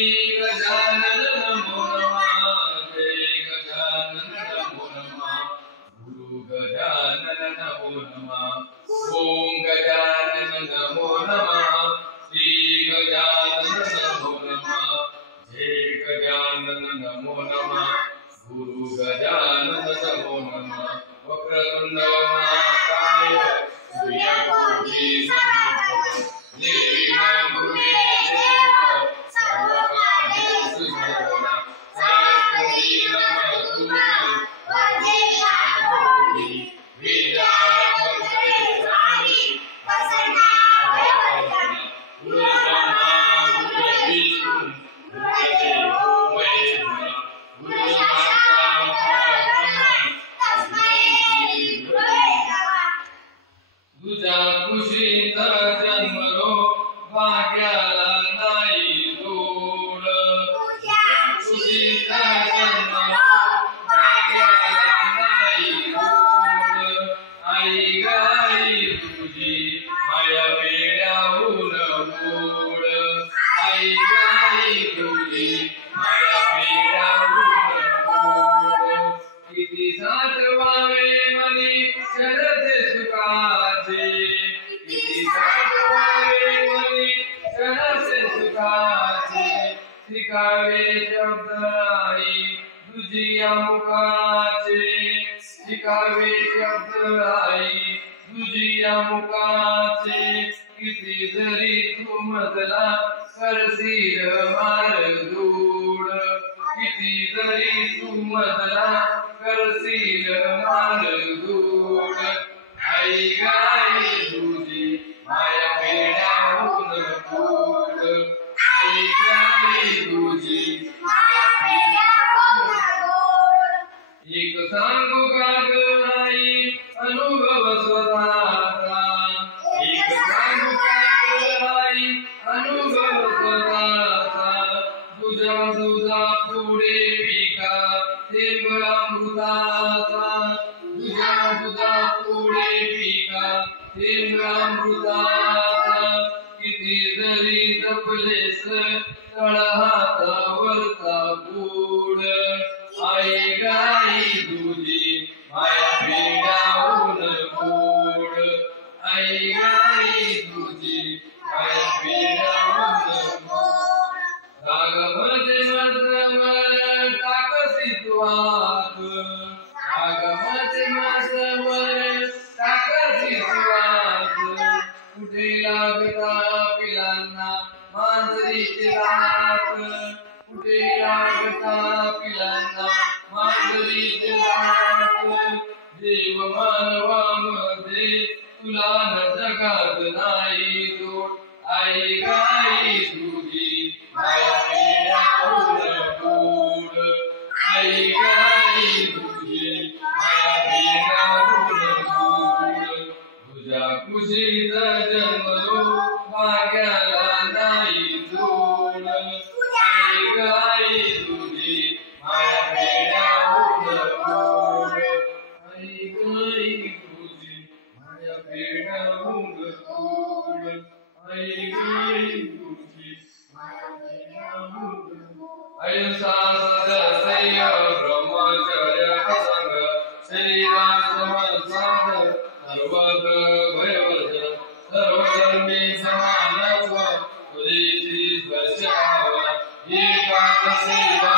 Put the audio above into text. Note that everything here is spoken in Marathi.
गजानन नमो नमः जय गजानन नमो नमः गुरु गजानन नमो नमः ओम गजानन नमो नमः श्री गजानन नमो नमः जय गजानन नमो नमः गुरु गजानन नमो नमः वक्रतुंड महाकाय सूर्यकोटि समप्रभ निर्विघ्नं कुरु मे देव सर्वकार्येषु सर्वदा सरस्वती नमस्तु वरदेशानोऽपि विद्यावते स्वामी प्रसन्ना भवतु गुरुब्रह्मा गुरुर्विष्णु गुरुर्देवो महेश्वरः गुरु साक्षात् परब्रह्म तस्मै श्री गुरवे नमः तुझ्या कुशीत जन्मलो भाग्याला नाही तोड तुझ्या कुशीत जन्मलो भाग्याला नाही तोड आई गाई तुझी माया पेड्याहून गोड आई गाई तुझी माया पेड्याहून गोड किती साठवावे मनी शरदे सुखाचे किती साठवावे मनी शरदे सुखाचे शिकावे शब्द आई तुझिया मुखाचे शिकावे शब्द आई तुझिया मुखाचे किती जरी तू मजला करशील मारधूड किती जरी तू मजला करशील मारधूड आई गाई तुझी माया पेड्याहून गोड आई गाई तुझी माया पेड्याहून गोड एक सांगू का ग आई अनुभव स्वतःचा एक सांगू का ग आई अनुभव स्वतःचा तुझ्या दुधा पुढे पिका थेंब अमृताचा तुझ्या दुधा पुढे पिका थेंब अमृताचा किती जरी जपलेस तळहातावरचा बूड आई गाई तुझी माया पेड्याहून गोड आई गाई तुझी माया पेड्याहून गोड रागमध्ये मजवर टाकसी तू हात रागमध्ये मजवर टाकसी तू हात कुठे लागता पिलांना मांजरीचे दात कुठे लागता पिलांना मांजरीचे दात देव मानवामध्ये तुला न जगात नाही तोड आई गाई तुझी माया पेड्याहून गोड आई गाई तुझी माया पेड्याहून गोड तुझ्या कुशीत जन्मलो भाग्याला नाही जोड आई गाई तुझी माया पेड्याहून गोड आई गाई तुझी माया पेड्याहून गोड आई गाई तुझी माया पेड्याहून अहिंसा सत्य ब्रह्मचर्य प्रसंग शरीरात साध सर्वत्र भयवर्जन सर्वधर्मी समानत्व तुझी स्पर्श एकाच सेवा